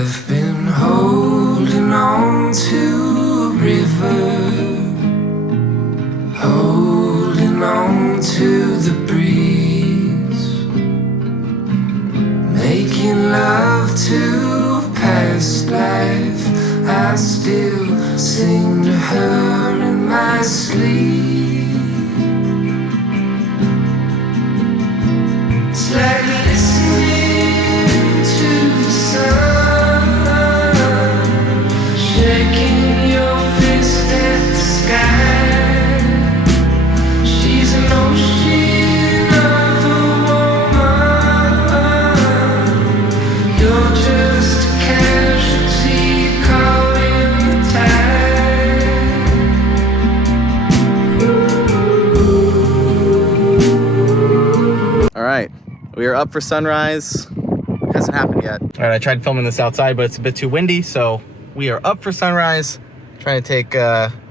I've been holding on to a river, holding on to the breeze, making love to a past life. I still sing to her in my sleep. It's like listening to the sun, shaking your fist at the sky. She's an ocean of a woman. You're just a casualty caught in the tide. All right. We are up for sunrise. Hasn't happened yet. All right, I tried filming this outside, but it's a bit too windy, so we are up for sunrise. Trying to take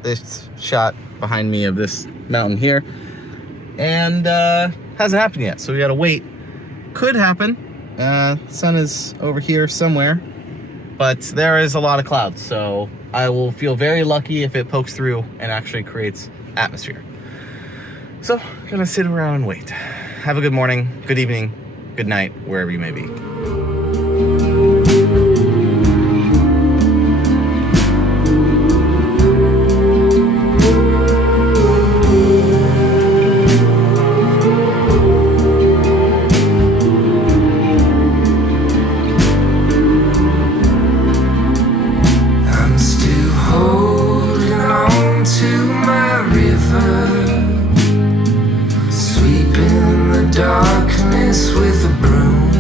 this shot behind me of this mountain here. And hasn't happened yet, so we gotta wait. Could happen. Sun is over here somewhere, but there is a lot of clouds, so I will feel very lucky if it pokes through and actually creates atmosphere. So, gonna sit around and wait. Have a good morning, good evening, good night, wherever you may be. I'm still holding on to my river, sweeping the darkness with a broom,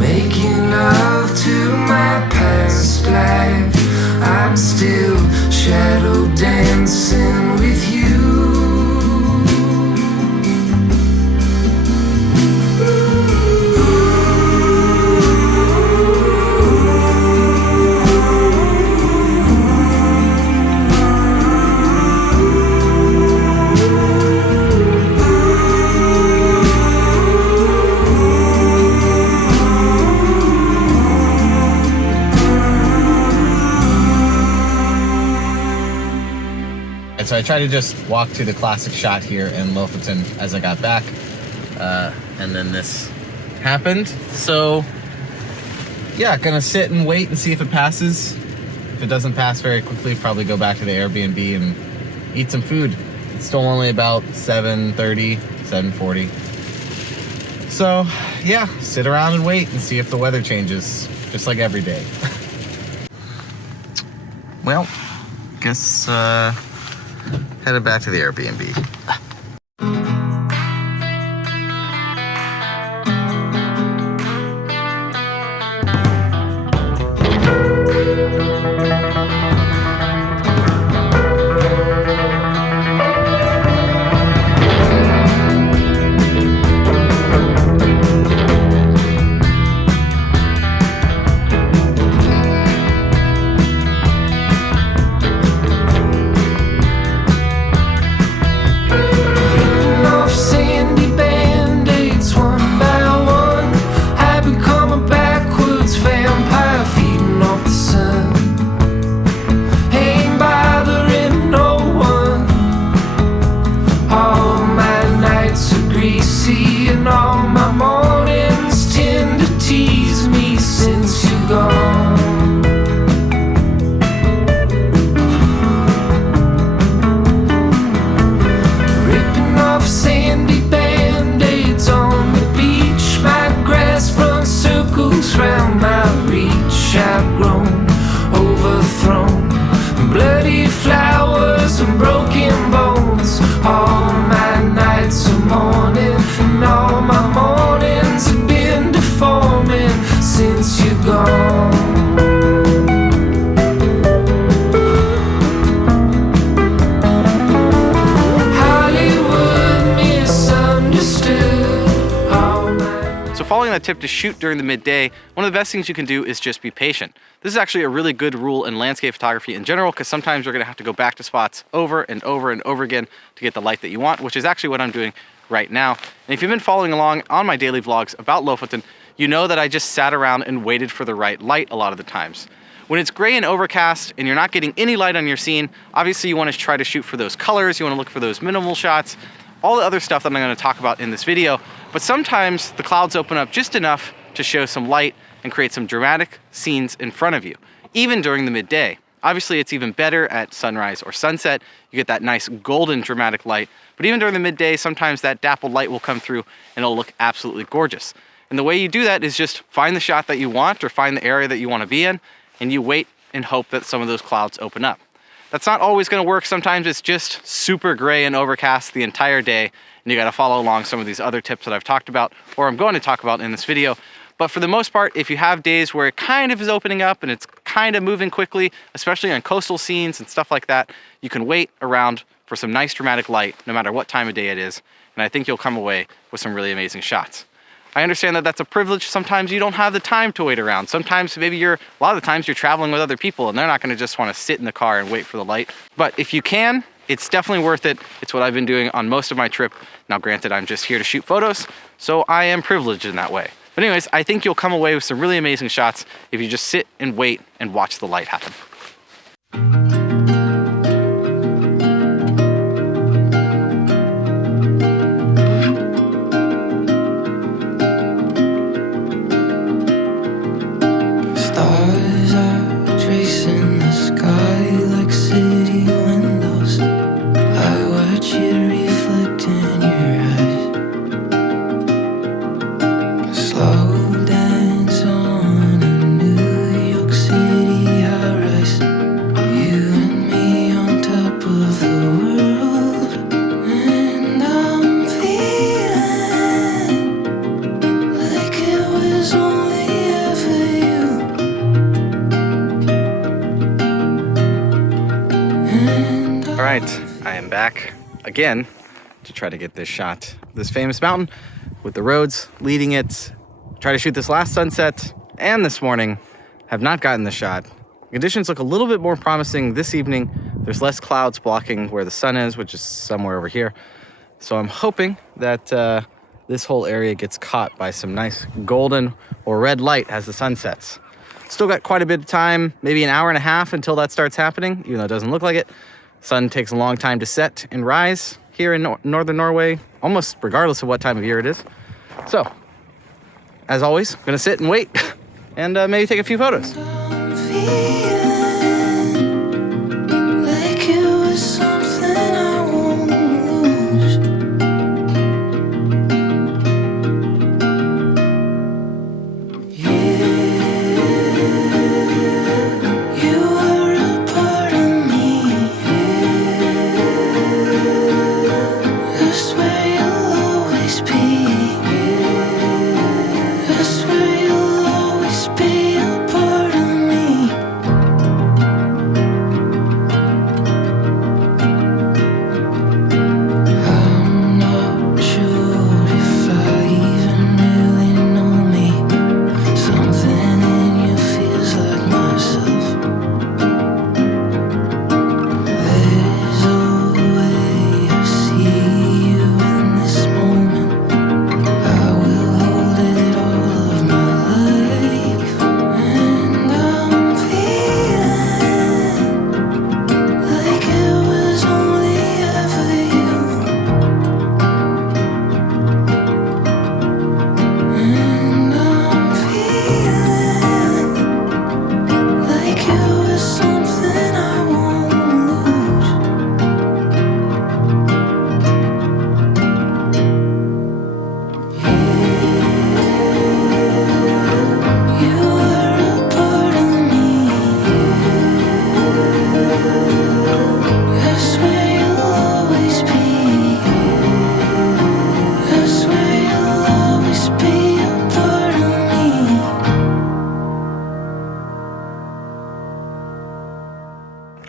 making love to my past life. I'm still shadow dancing with you. So I tried to just walk to the classic shot here in Lofoten as I got back, and then this happened. So yeah, gonna sit and wait and see if it passes. If it doesn't pass very quickly, probably go back to the Airbnb and eat some food. It's still only about 7:30, 7:40. So yeah, sit around and wait and see if the weather changes, just like every day. Well, guess headed back to the Airbnb. Following that tip to shoot during the midday, one of the best things you can do is just be patient. This is actually a really good rule in landscape photography in general, because sometimes you're going to have to go back to spots over and over and over again to get the light that you want, which is actually what I'm doing right now. And if you've been following along on my daily vlogs about Lofoten, you know that I just sat around and waited for the right light a lot of the times. When it's gray and overcast and you're not getting any light on your scene, obviously you want to try to shoot for those colors, you want to look for those minimal shots, all the other stuff that I'm going to talk about in this video. But sometimes the clouds open up just enough to show some light and create some dramatic scenes in front of you, even during the midday. Obviously it's even better at sunrise or sunset. You get that nice golden dramatic light, but even during the midday, sometimes that dappled light will come through and it'll look absolutely gorgeous. And the way you do that is just find the shot that you want or find the area that you want to be in, and you wait and hope that some of those clouds open up. That's not always going to work. Sometimes it's just super gray and overcast the entire day, and you got to follow along some of these other tips that I've talked about, or I'm going to talk about in this video. But for the most part, if you have days where it kind of is opening up and it's kind of moving quickly, especially on coastal scenes and stuff like that, you can wait around for some nice dramatic light, no matter what time of day it is, and I think you'll come away with some really amazing shots. I understand that that's a privilege. Sometimes you don't have the time to wait around. Sometimes maybe a lot of the times you're traveling with other people and they're not gonna just wanna sit in the car and wait for the light. But if you can, it's definitely worth it. It's what I've been doing on most of my trip. Now granted, I'm just here to shoot photos, so I am privileged in that way. But anyways, I think you'll come away with some really amazing shots if you just sit and wait and watch the light happen. I am back again to try to get this shot of this famous mountain with the roads leading it. Try to shoot this last sunset and this morning. Have not gotten the shot. Conditions look a little bit more promising this evening. There's less clouds blocking where the sun is, which is somewhere over here. So I'm hoping that this whole area gets caught by some nice golden or red light as the sun sets. Still got quite a bit of time, maybe an hour and a half until that starts happening, even though it doesn't look like it. Sun takes a long time to set and rise here in northern Norway, almost regardless of what time of year it is. So, as always, I'm gonna sit and wait and maybe take a few photos.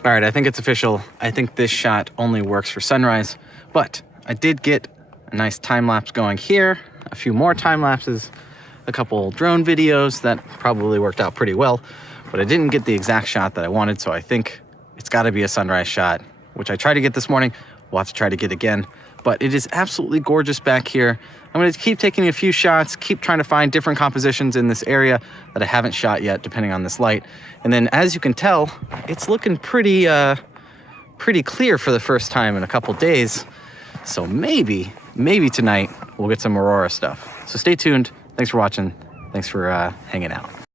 All right, I think it's official. I think this shot only works for sunrise, but I did get a nice time lapse going here, a few more time lapses, a couple drone videos that probably worked out pretty well, but I didn't get the exact shot that I wanted, so I think it's gotta be a sunrise shot, which I tried to get this morning. We'll have to try to get again, but it is absolutely gorgeous back here. I'm gonna keep taking a few shots, keep trying to find different compositions in this area that I haven't shot yet, depending on this light. And then as you can tell, it's looking pretty clear for the first time in a couple days. So maybe tonight we'll get some Aurora stuff. So stay tuned. Thanks for watching. Thanks for hanging out.